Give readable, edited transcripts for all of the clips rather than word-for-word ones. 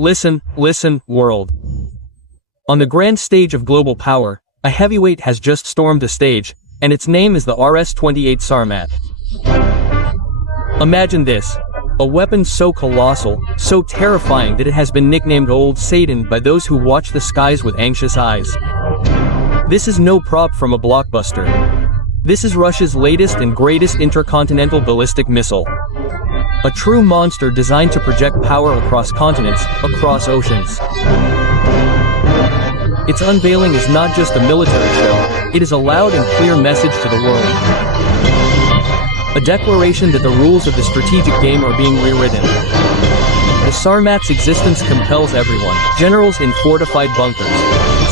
Listen, world. On the grand stage of global power, a heavyweight has just stormed the stage, and its name is the RS-28 Sarmat. Imagine this. A weapon so colossal, so terrifying that it has been nicknamed Old Satan by those who watch the skies with anxious eyes. This is no prop from a blockbuster. This is Russia's latest and greatest intercontinental ballistic missile. A true monster designed to project power across continents, across oceans. Its unveiling is not just a military show, it is a loud and clear message to the world. A declaration that the rules of the strategic game are being rewritten. The Sarmat's existence compels everyone, generals in fortified bunkers,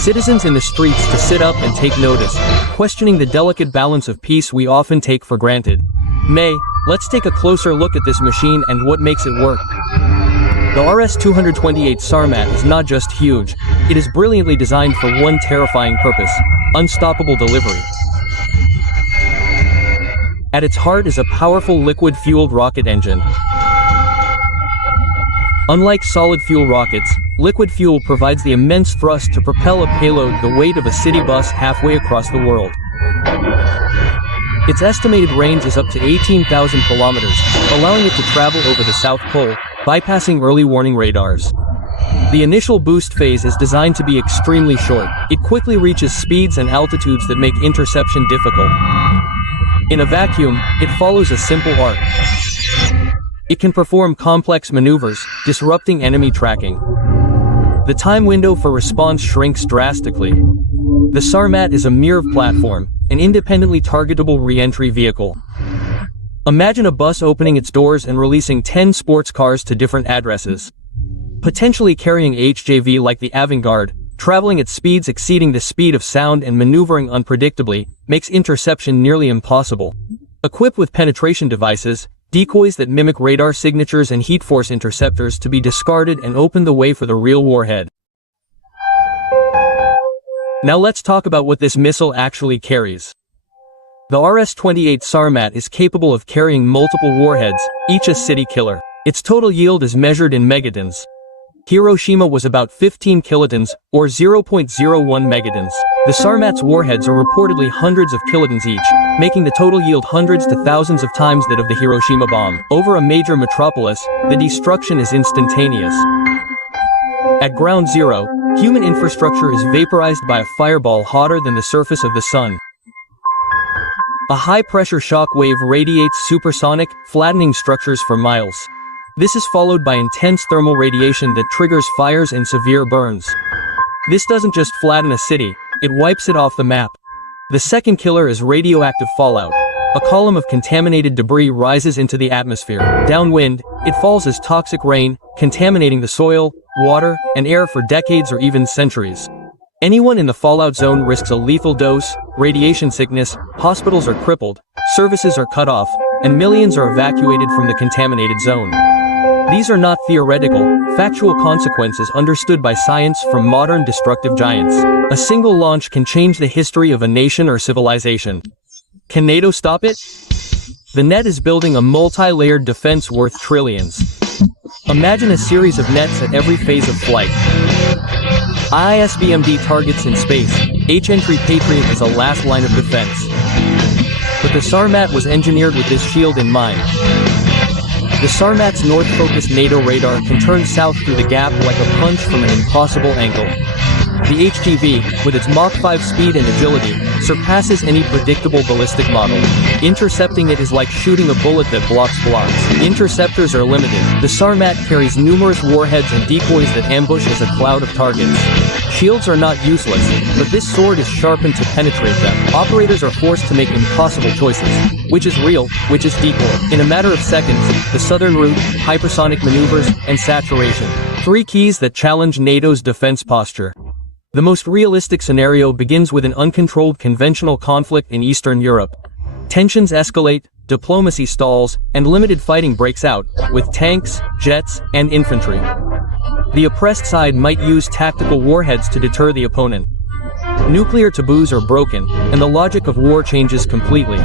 citizens in the streets to sit up and take notice, questioning the delicate balance of peace we often take for granted. Let's take a closer look at this machine and what makes it work. The RS-228 Sarmat is not just huge, it is brilliantly designed for one terrifying purpose: unstoppable delivery. At its heart is a powerful liquid-fueled rocket engine. Unlike solid-fuel rockets, liquid fuel provides the immense thrust to propel a payload the weight of a city bus halfway across the world. Its estimated range is up to 18,000 kilometers, allowing it to travel over the South Pole, bypassing early warning radars. The initial boost phase is designed to be extremely short. It quickly reaches speeds and altitudes that make interception difficult. In a vacuum, it follows a simple arc. It can perform complex maneuvers, disrupting enemy tracking. The time window for response shrinks drastically. The Sarmat is a mere platform, an independently targetable re-entry vehicle. Imagine a bus opening its doors and releasing 10 sports cars to different addresses. Potentially carrying HJV like the avant-garde, traveling at speeds exceeding the speed of sound and maneuvering unpredictably, makes interception nearly impossible. Equipped with penetration devices, decoys that mimic radar signatures and heat force interceptors to be discarded and open the way for the real warhead. Now let's talk about what this missile actually carries. The RS-28 Sarmat is capable of carrying multiple warheads, each a city killer. Its total yield is measured in megatons. Hiroshima was about 15 kilotons, or 0.01 megatons. The Sarmat's warheads are reportedly hundreds of kilotons each, making the total yield hundreds to thousands of times that of the Hiroshima bomb. Over a major metropolis, the destruction is instantaneous. At ground zero, human infrastructure is vaporized by a fireball hotter than the surface of the sun. A high-pressure shock wave radiates supersonic, flattening structures for miles. This is followed by intense thermal radiation that triggers fires and severe burns. This doesn't just flatten a city, it wipes it off the map. The second killer is radioactive fallout. A column of contaminated debris rises into the atmosphere. Downwind, it falls as toxic rain, contaminating the soil, water, and air for decades or even centuries. Anyone in the fallout zone risks a lethal dose, radiation sickness, hospitals are crippled, services are cut off, and millions are evacuated from the contaminated zone. These are not theoretical, factual consequences understood by science from modern destructive giants. A single launch can change the history of a nation or civilization. Can NATO stop it? The net is building a multi-layered defense worth trillions. Imagine a series of nets at every phase of flight. icbm targets in space, H-entry Patriot is a last line of defense. But the Sarmat was engineered with this shield in mind. The Sarmat's north-focused NATO radar can turn south through the gap like a punch from an impossible angle. The HTV, with its Mach 5 speed and agility, surpasses any predictable ballistic model. Intercepting it is like shooting a bullet that blocks blocks. Interceptors are limited. The Sarmat carries numerous warheads and decoys that ambush as a cloud of targets. Shields are not useless, but this sword is sharpened to penetrate them. Operators are forced to make impossible choices. Which is real, which is decoy. In a matter of seconds, the southern route, hypersonic maneuvers, and saturation. Three keys that challenge NATO's defense posture. The most realistic scenario begins with an uncontrolled conventional conflict in Eastern Europe. Tensions escalate, diplomacy stalls, and limited fighting breaks out, with tanks, jets, and infantry. The oppressed side might use tactical warheads to deter the opponent. Nuclear taboos are broken, and the logic of war changes completely.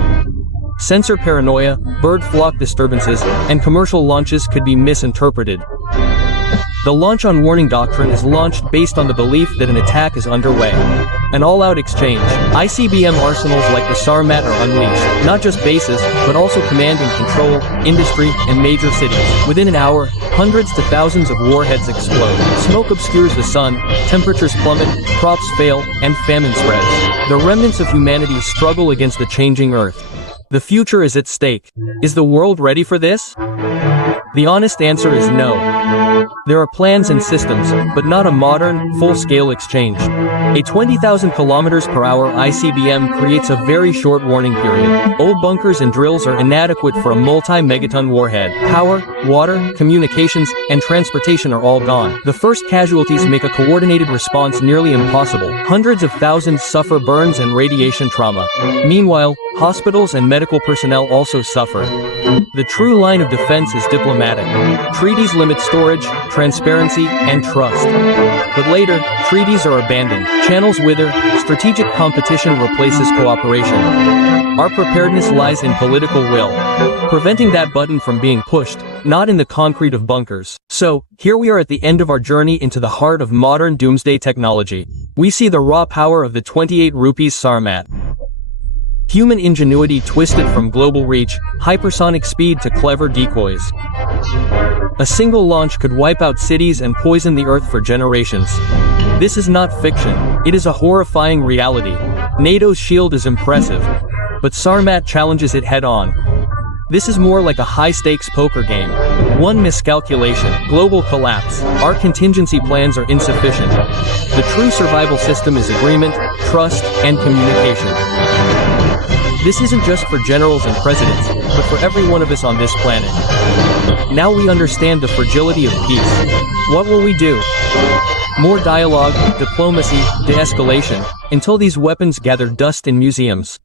Sensor paranoia, bird flock disturbances, and commercial launches could be misinterpreted. The launch on warning doctrine is launched based on the belief that an attack is underway. An all-out exchange. ICBM arsenals like the Sarmat are unleashed, not just bases, but also command and control, industry, and major cities. Within an hour, hundreds to thousands of warheads explode. Smoke obscures the sun, temperatures plummet, crops fail, and famine spreads. The remnants of humanity struggle against the changing Earth. The future is at stake. Is the world ready for this? The honest answer is no. There are plans and systems, but not a modern, full-scale exchange. A 20,000 km/h ICBM creates a very short warning period. Old bunkers and drills are inadequate for a multi-megaton warhead. Power, water, communications, and transportation are all gone. The first casualties make a coordinated response nearly impossible. Hundreds of thousands suffer burns and radiation trauma. Meanwhile, hospitals and medical personnel also suffer. The true line of defense is diplomatic. Treaties limit storage, transparency, and trust. But later, treaties are abandoned, channels wither, strategic competition replaces cooperation. Our preparedness lies in political will, preventing that button from being pushed, not in the concrete of bunkers. So, here we are at the end of our journey into the heart of modern doomsday technology. We see the raw power of the 28 rupees Sarmat. Human ingenuity twisted from global reach, hypersonic speed to clever decoys. A single launch could wipe out cities and poison the Earth for generations. This is not fiction, it is a horrifying reality. NATO's shield is impressive, but Sarmat challenges it head-on. This is more like a high-stakes poker game. One miscalculation, global collapse. Our contingency plans are insufficient. The true survival system is agreement, trust, and communication. This isn't just for generals and presidents, but for every one of us on this planet. Now we understand the fragility of peace. What will we do? More dialogue, diplomacy, de-escalation, until these weapons gather dust in museums.